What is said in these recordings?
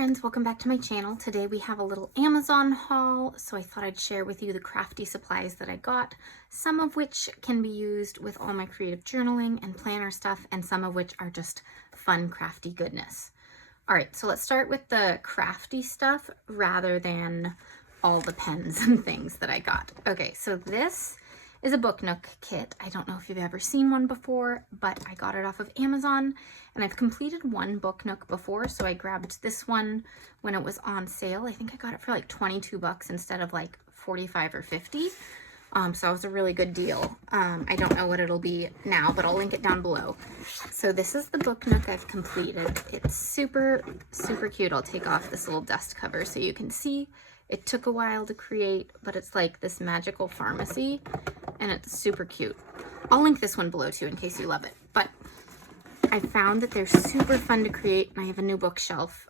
friends, welcome back to my channel. Today we have a little Amazon haul, so I thought I'd share with you the crafty supplies that I got, some of which can be used with all my creative journaling and planner stuff, and some of which are just fun crafty goodness. Alright, so let's start with the crafty stuff rather than all the pens and things that I got. Okay, so this is a book nook kit. I don't know if you've ever seen one before, but I got it off of Amazon, and I've completed one book nook before, so I grabbed this one when it was on sale. I think I got it for like 22 bucks instead of like 45 or 50. So it was a really good deal. I don't know what it'll be now, but I'll link it down below. So this is the book nook I've completed. It's super, super cute. I'll take off this little dust cover so you can see. It took a while to create, but it's like this magical pharmacy, and it's super cute. I'll link this one below too in case you love it. But I found that they're super fun to create, and I have a new bookshelf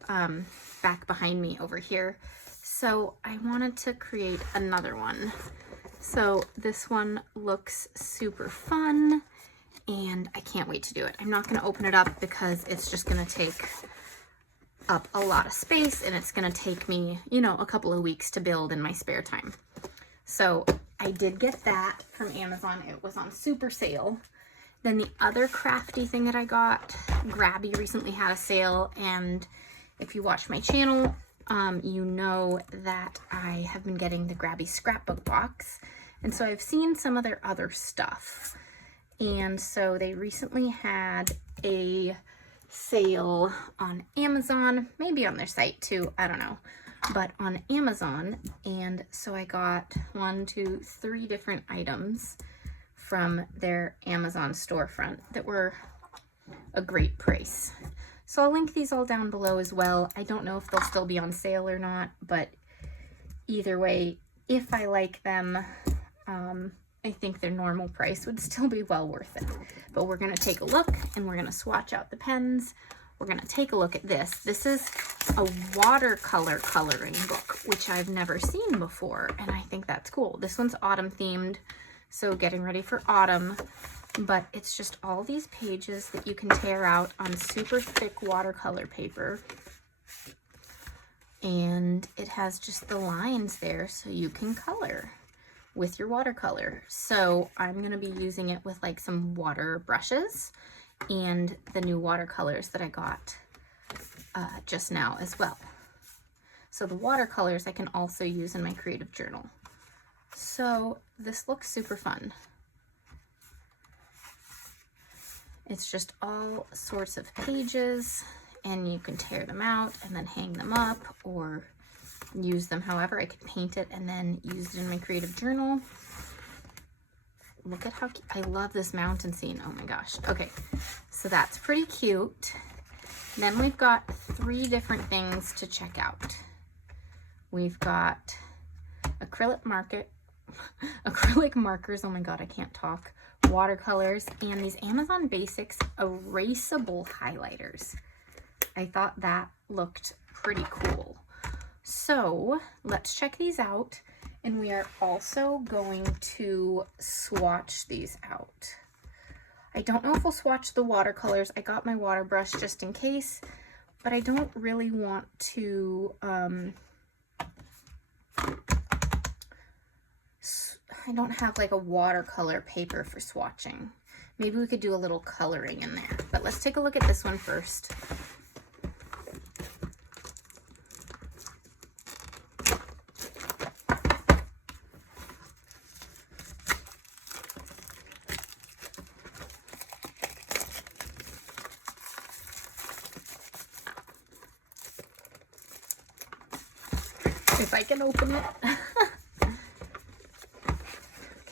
back behind me over here. So I wanted to create another one. So this one looks super fun, and I can't wait to do it. I'm not going to open it up because it's just going to take up a lot of space, and it's going to take me, you know, a couple of weeks to build in my spare time. So I did get that from Amazon. It was on super sale. Then the other crafty thing that I got, Grabby recently had a sale, and if you watch my channel, you know that I have been getting the Grabby scrapbook box, and so I've seen some of their other stuff. And so they recently had a sale on Amazon, maybe on their site too, I don't know, but on Amazon. And so I got 3 different items from their Amazon storefront that were a great price. So I'll link these all down below as well. I don't know if they'll still be on sale or not, but either way, if I like them, I think their normal price would still be well worth it. But we're going to take a look, and we're going to swatch out the pens. We're going to take a look at this. This is a watercolor coloring book, which I've never seen before, and I think that's cool. This one's autumn themed, so getting ready for autumn. But it's just all these pages that you can tear out on super thick watercolor paper. And it has just the lines there so you can color with your watercolor. So I'm going to be using it with like some water brushes and the new watercolors that I got just now as well. So the watercolors I can also use in my creative journal. So this looks super fun. It's just all sorts of pages, and you can tear them out and then hang them up or use them however. I could paint it and then use it in my creative journal. Look at how cute. I love this mountain scene. Oh my gosh. Okay, so that's pretty cute. Then we've got 3 different things to check out. We've got acrylic markers. Oh my god, I can't talk. Watercolors, and these Amazon Basics erasable highlighters. I thought that looked pretty cool. So let's check these out, and we are also going to swatch these out. I don't know if we'll swatch the watercolors. I got my water brush just in case, but I don't really want to I don't have like a watercolor paper for swatching. Maybe we could do a little coloring in there, but let's take a look at this one first. If I can open it.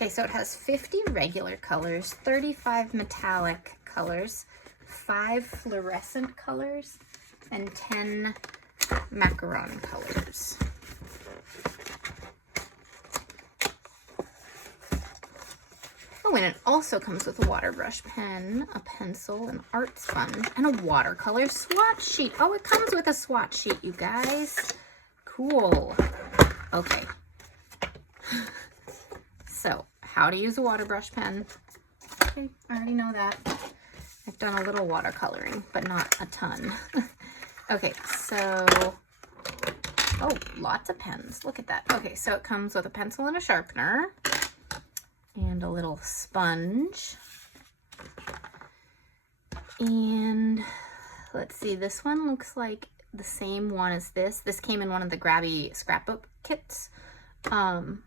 Okay, so it has 50 regular colors, 35 metallic colors, 5 fluorescent colors, and 10 macaron colors. Oh, and it also comes with a water brush pen, a pencil, an art sponge, and a watercolor swatch sheet. Oh, it comes with a swatch sheet, you guys. Cool. Okay. So, how to use a water brush pen. Okay, I already know that. I've done a little watercoloring, but not a ton. Okay, so Oh, lots of pens. Look at that. Okay, so it comes with a pencil and a sharpener and a little sponge. And let's see, this one looks like the same one as this. This came in one of the grabby scrapbook kits. And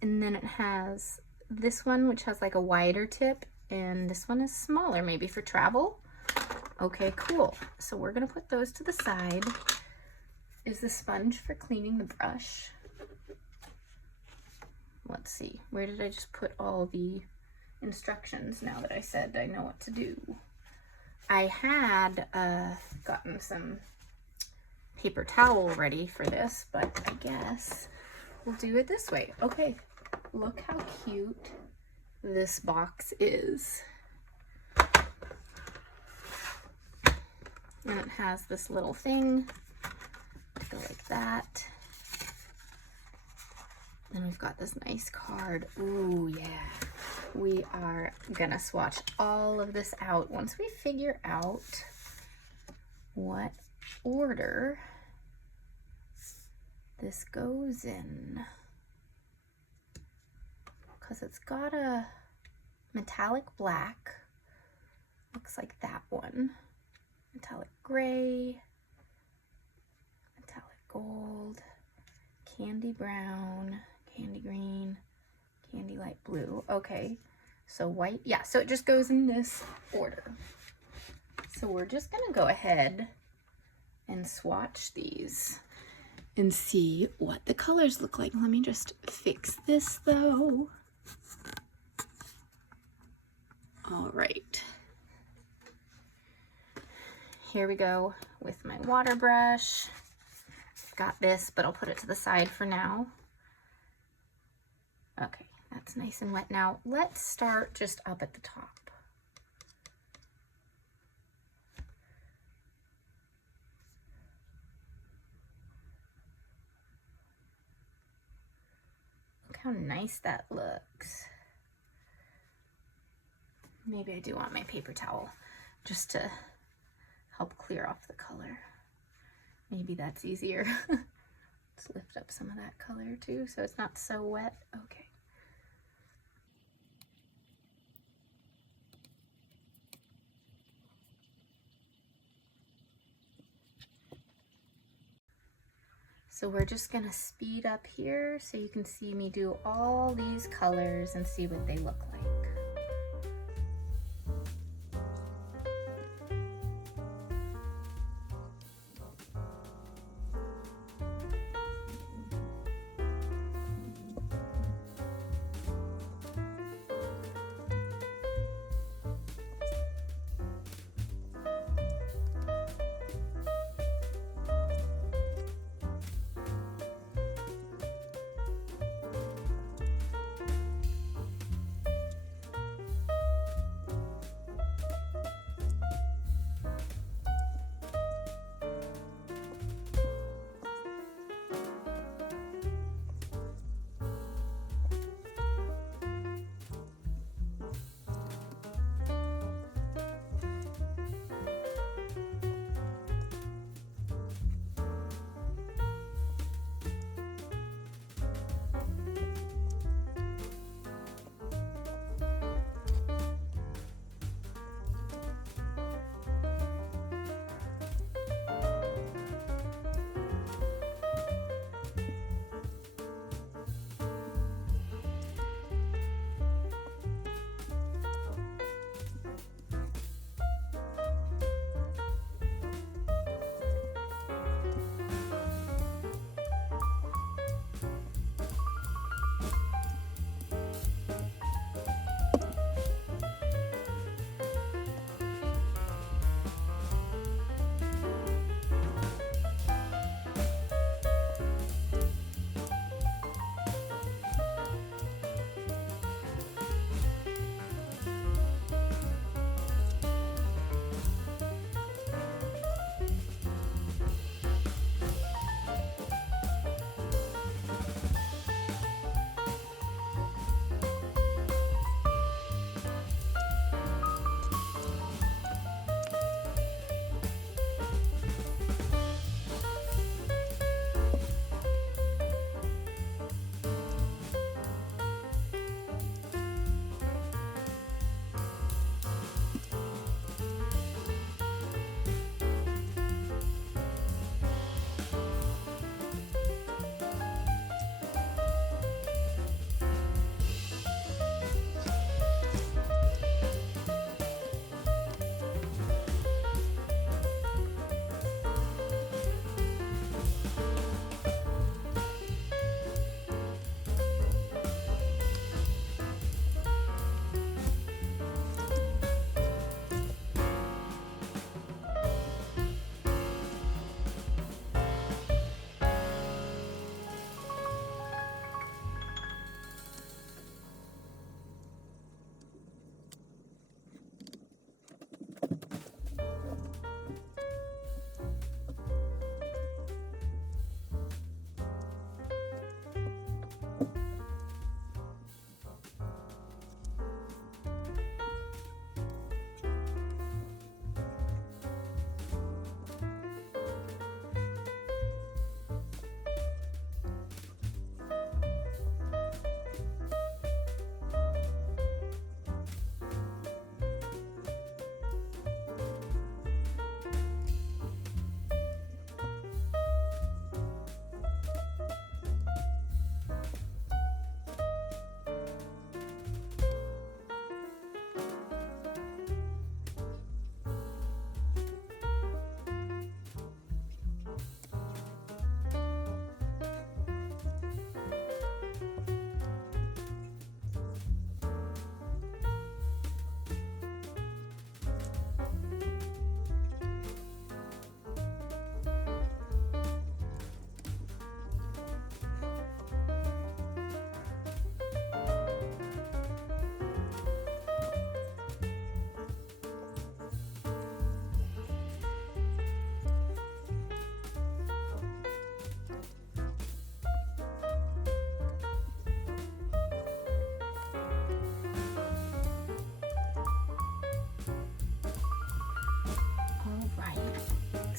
then it has this one, which has like a wider tip, and this one is smaller, maybe for travel. Okay, cool. So we're gonna put those to the side. Is the sponge for cleaning the brush? Let's see, where did I just put all the instructions now that I said I know what to do? I had gotten some paper towel ready for this, but I guess we'll do it this way. Okay, look how cute this box is. And it has this little thing to go like that. Then we've got this nice card. Ooh, yeah. We are gonna swatch all of this out once we figure out what order this goes in. Because it's got a metallic black, looks like that one, metallic gray, metallic gold, candy brown, candy green, candy light blue. Okay, so white, yeah, so it just goes in this order. So we're just gonna go ahead and swatch these and see what the colors look like. Let me just fix this though. All right, here we go with my water brush. Got this, but I'll put it to the side for now. Okay, that's nice and wet. Now let's start just up at the top. Look how nice that looks. Maybe I do want my paper towel just to help clear off the color. Maybe that's easier. Let's lift up some of that color too so it's not so wet. Okay. So we're just gonna speed up here so you can see me do all these colors and see what they look like.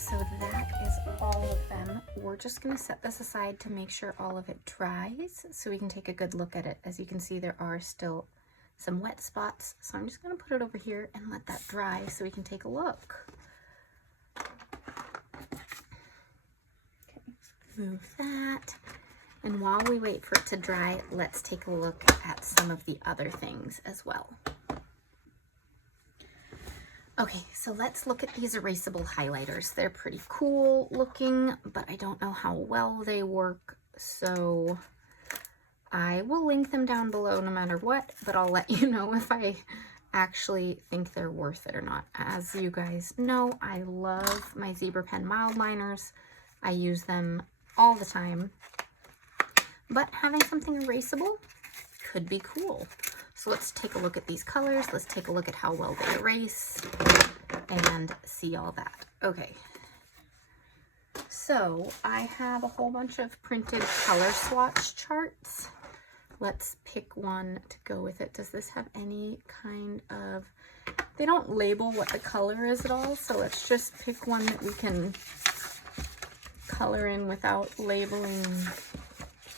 so that is all of them. We're just going to set this aside to make sure all of it dries so we can take a good look at it. As you can see, there are still some wet spots, so I'm just going to put it over here and let that dry so we can take a look. Okay, move that. And while we wait for it to dry, let's take a look at some of the other things as well. Okay, so let's look at these erasable highlighters. They're pretty cool looking, but I don't know how well they work, so I will link them down below no matter what, but I'll let you know if I actually think they're worth it or not. As you guys know, I love my Zebra Pen mild liners. I use them all the time. But having something erasable could be cool. So let's take a look at these colors. Let's take a look at how well they erase and see all that. Okay. So I have a whole bunch of printed color swatch charts. Let's pick one to go with it. Does this have any kind of, they don't label what the color is at all. So let's just pick one that we can color in without labeling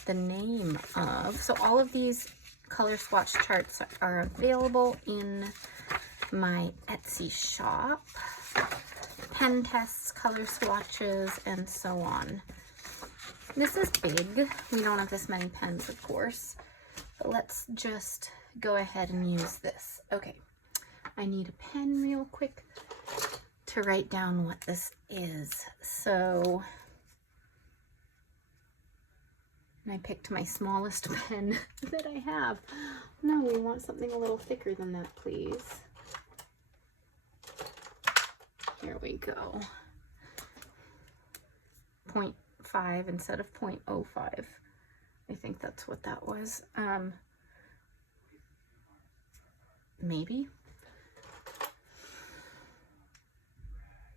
the name of. So all of these color swatch charts are available in my Etsy shop. Pen tests, color swatches, and so on. This is big. We don't have this many pens, of course, but let's just go ahead and use this. Okay, I need a pen real quick to write down what this is. So, and I picked my smallest pen that I have. No, we want something a little thicker than that, please. Here we go. 0.5 instead of 0.05. I think that's what that was. Maybe.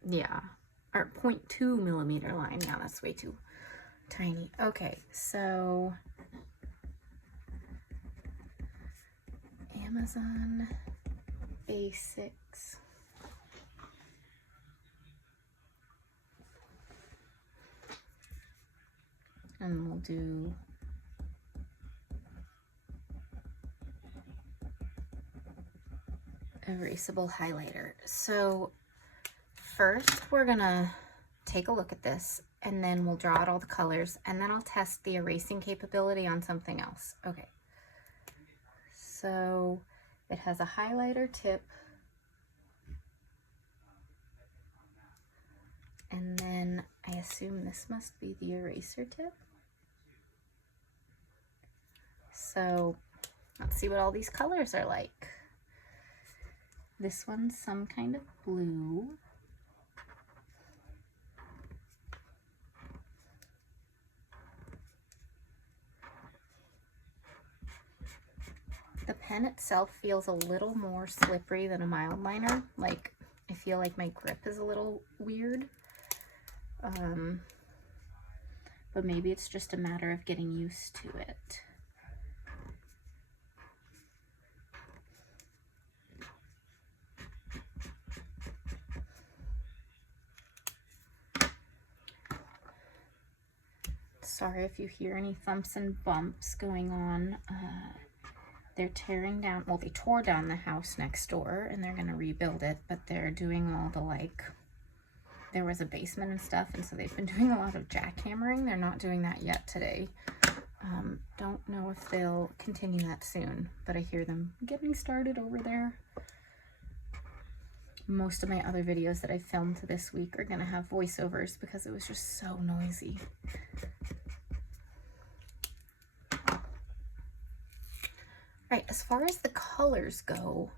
Yeah, or 0.2 millimeter line. Yeah, that's way too tiny. Okay, so Amazon Basics. And we'll do erasable highlighter. So first we're gonna take a look at this and then we'll draw out all the colors and then I'll test the erasing capability on something else. Okay, so it has a highlighter tip and then I assume this must be the eraser tip. So let's see what all these colors are like. This one's some kind of blue. The pen itself feels a little more slippery than a mild liner. Like, I feel like my grip is a little weird. But maybe it's just a matter of getting used to it. Sorry if you hear any thumps and bumps going on. They're tearing down, well, they tore down the house next door and they're going to rebuild it, but they're doing all the, like, there was a basement and stuff, and so they've been doing a lot of jackhammering. They're not doing that yet today. Don't know if they'll continue that soon, but I hear them getting started over there. Most of my other videos that I filmed this week are going to have voiceovers because it was just so noisy. Right, as far as the colors go,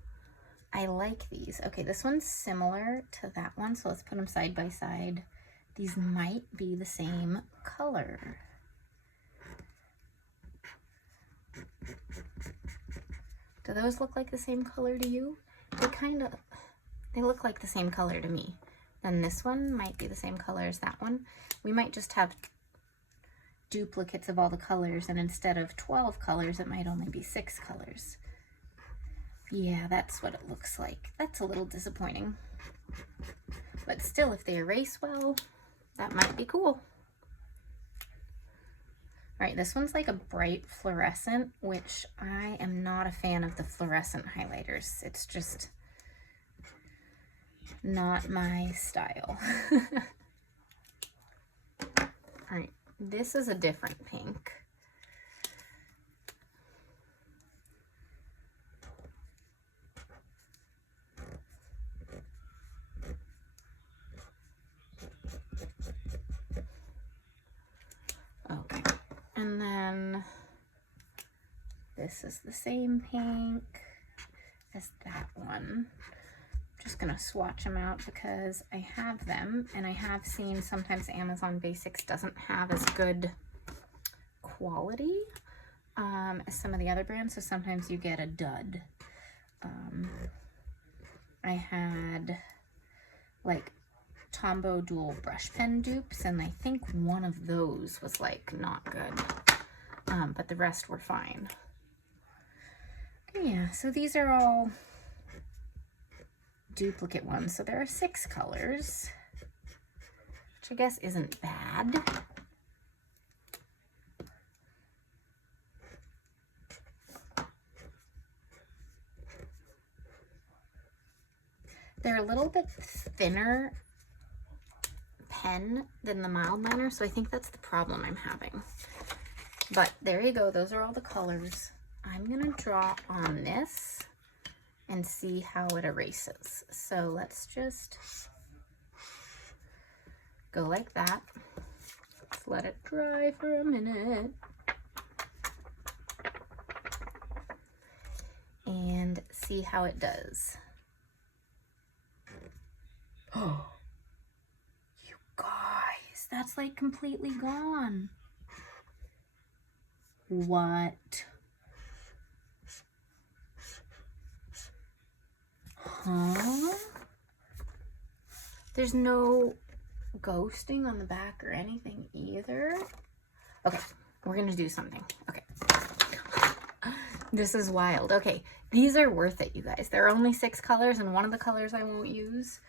I like these. Okay, this one's similar to that one, so let's put them side by side. These might be the same color. Do those look like the same color to you? They look like the same color to me. Then this one might be the same color as that one. We might just have duplicates of all the colors, and instead of 12 colors, it might only be 6 colors. Yeah, that's what it looks like. That's a little disappointing. But still, if they erase well, that might be cool. All right, this one's like a bright fluorescent, which I am not a fan of the fluorescent highlighters. It's just not my style. All right, this is a different pink. Okay, and then this is the same pink as that one. I'm just gonna swatch them out because I have them, and I have seen sometimes Amazon Basics doesn't have as good quality as some of the other brands, so sometimes you get a dud. I had like Tombow dual brush pen dupes, and I think one of those was like not good, but the rest were fine. Okay, yeah, so these are all duplicate ones, so there are 6 colors, which I guess isn't bad. They're a little bit thinner pen than the mild liner, so I think that's the problem I'm having. But there you go, those are all the colors. I'm gonna draw on this and see how it erases. So let's just go like that. Let's let it dry for a minute. And see how it does. Oh, you guys, that's like completely gone. What? Huh? There's no ghosting on the back or anything either. Okay, we're gonna do something. Okay. This is wild. Okay, these are worth it, you guys. There are only 6 colors, and one of the colors I won't use,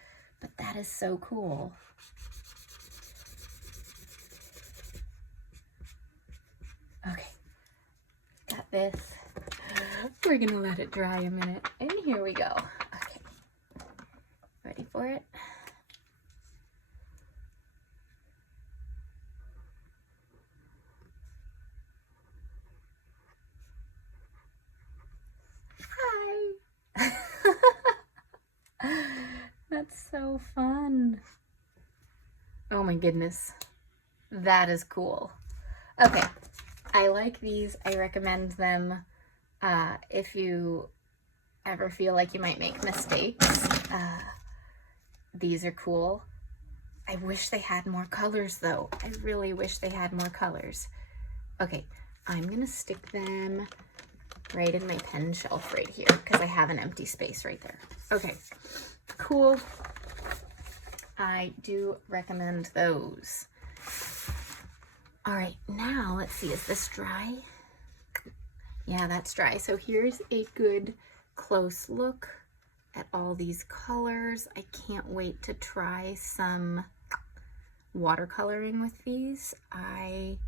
but that is so cool. Okay, got this. We're gonna let it dry a minute, and here we go. Okay, ready for it? Hi! That's so fun. Oh my goodness, that is cool. Okay, I like these. I recommend them if you ever feel like you might make mistakes. These are cool. I wish they had more colors though. I really wish they had more colors. Okay, I'm gonna stick them right in my pen shelf right here because I have an empty space right there. Okay, cool. I do recommend those. All right, now let's see, is this dry? Yeah, that's dry. So here's a good close look at all these colors. I can't wait to try some watercoloring with these. I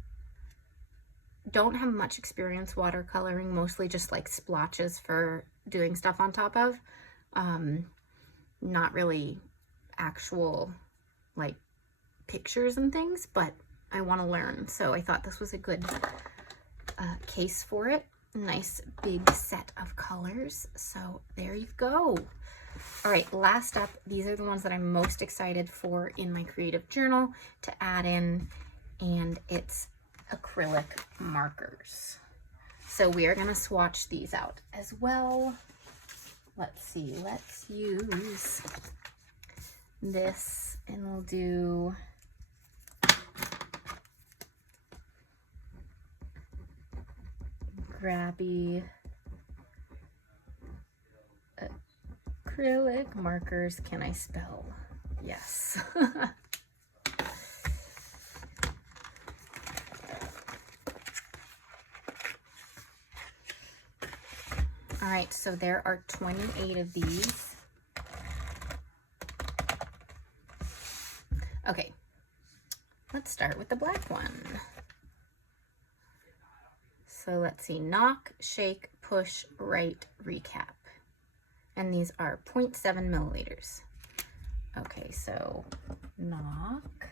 don't have much experience watercoloring, mostly just like splotches for doing stuff on top of. Not really actual like pictures and things, but I want to learn. So I thought this was a good case for it. Nice big set of colors. So there you go. All right, last up, these are the ones that I'm most excited for in my creative journal to add in, and it's acrylic markers. So we are going to swatch these out as well. Let's see, let's use this, and we'll do grabby acrylic markers. Can I spell? Yes. All right, so there are 28 of these. start with the black one. So let's see, knock, shake, push, write, recap. And these are 0.7 milliliters. Okay, so knock,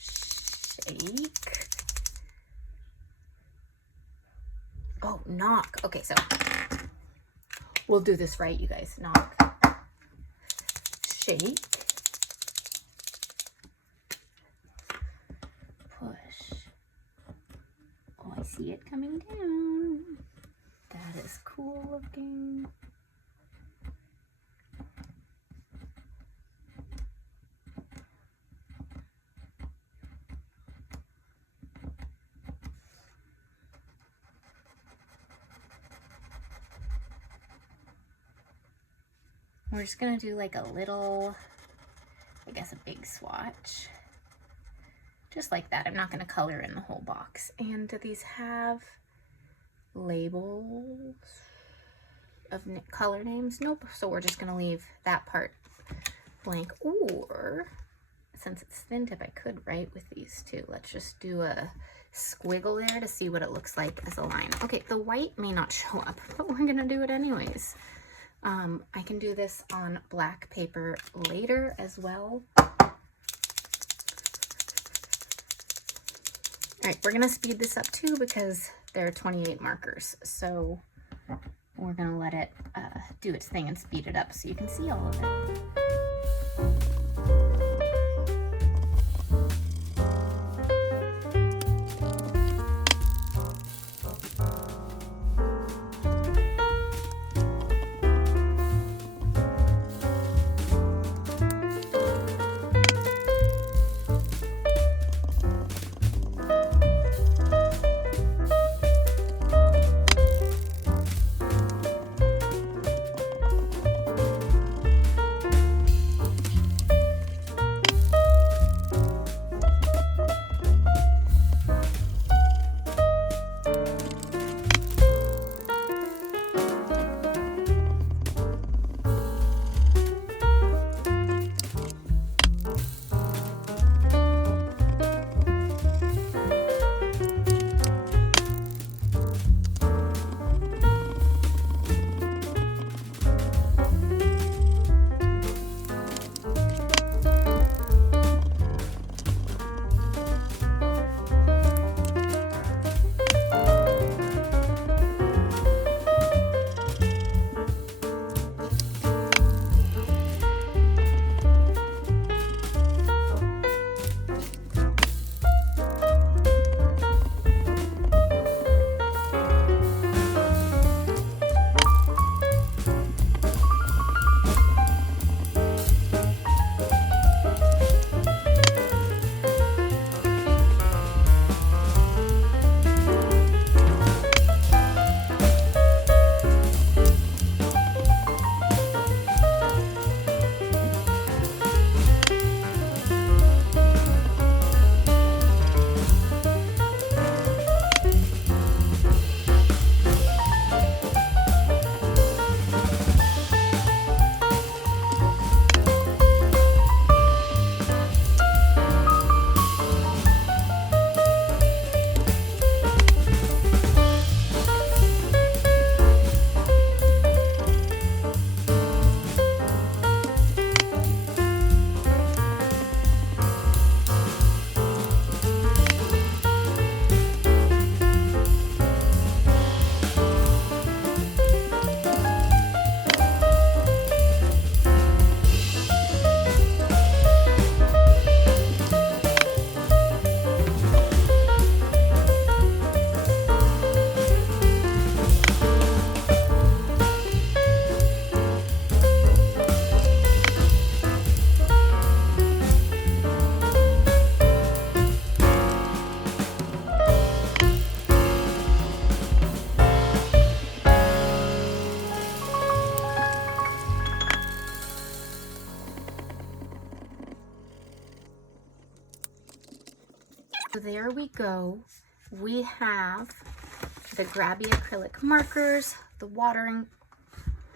shake. Oh, knock. Okay, so we'll do this right, you guys. Knock, shake, push. Oh, I see it coming down. That is cool looking. We're just gonna do like a little, I guess a big swatch. Just like that. I'm not gonna color in the whole box. And do these have labels of color names? Nope. So we're just gonna leave that part blank. Or, since it's thin tip, I could write with these two. Let's just do a squiggle there to see what it looks like as a line. Okay, the white may not show up, but we're gonna do it anyways. I can do this on black paper later as well. All right, we're gonna speed this up too because there are 28 markers. So we're gonna let it do its thing and speed it up so you can see all of it. So there we go. We have the grabby acrylic markers, the watering,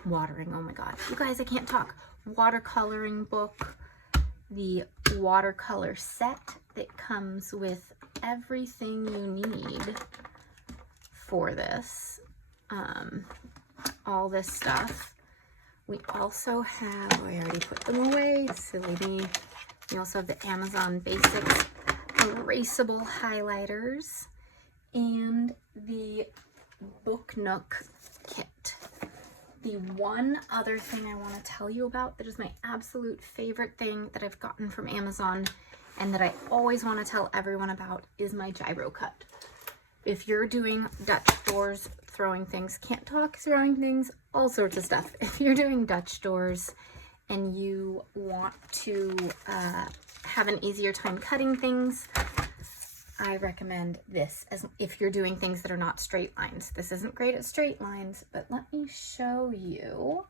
oh my God, you guys, I can't talk. Watercoloring book, the watercolor set. it comes with everything you need for this, all this stuff. We also have, oh, I already put them away, silly me. We also have the Amazon Basics Erasable highlighters and the Book Nook kit. The one other thing I want to tell you about that is my absolute favorite thing that I've gotten from Amazon and that I always want to tell everyone about is my gyro cut. If you're doing Dutch doors, throwing things, can't talk, throwing things, all sorts of stuff. If you're doing Dutch doors and you want to have an easier time cutting things, I recommend this as if you're doing things that are not straight lines. This isn't great at straight lines, but let me show you.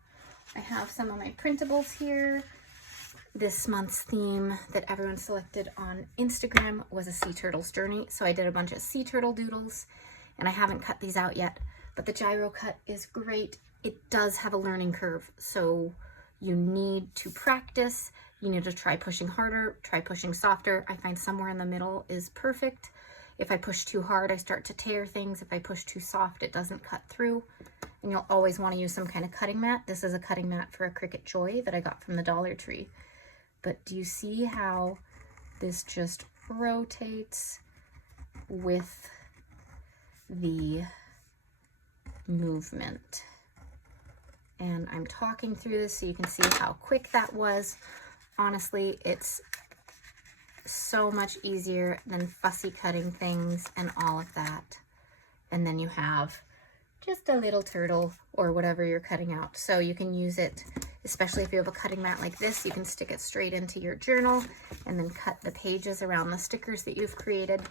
I have some of my printables here. This month's theme that everyone selected on Instagram was a sea turtle's journey. So I did a bunch of sea turtle doodles and I haven't cut these out yet, but the gyro cut is great. It does have a learning curve. So you need to practice. You need to try pushing harder, try pushing softer. I find somewhere in the middle is perfect. If I push too hard, I start to tear things. If I push too soft, it doesn't cut through. And you'll always want to use some kind of cutting mat. This is a cutting mat for a Cricut Joy that I got from the Dollar Tree. But do you see how this just rotates with the movement? And I'm talking through this so you can see how quick that was. Honestly, it's so much easier than fussy cutting things and all of that. And then you have just a little turtle or whatever you're cutting out. So you can use it, especially if you have a cutting mat like this, you can stick it straight into your journal and then cut the pages around the stickers that you've created.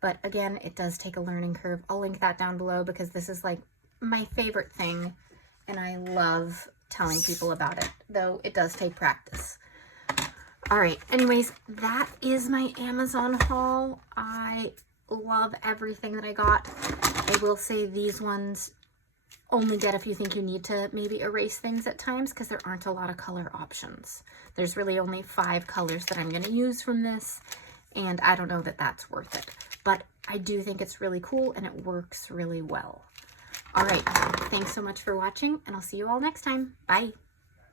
But again, it does take a learning curve. I'll link that down below because this is like my favorite thing and I love telling people about it, though it does take practice. All right, anyways, that is my Amazon haul. I love everything that I got. I will say these ones only get if you think you need to maybe erase things at times because there aren't a lot of color options. There's really only 5 colors that I'm going to use from this, and I don't know that that's worth it. But I do think it's really cool and it works really well. All right, thanks so much for watching, and I'll see you all next time. Bye.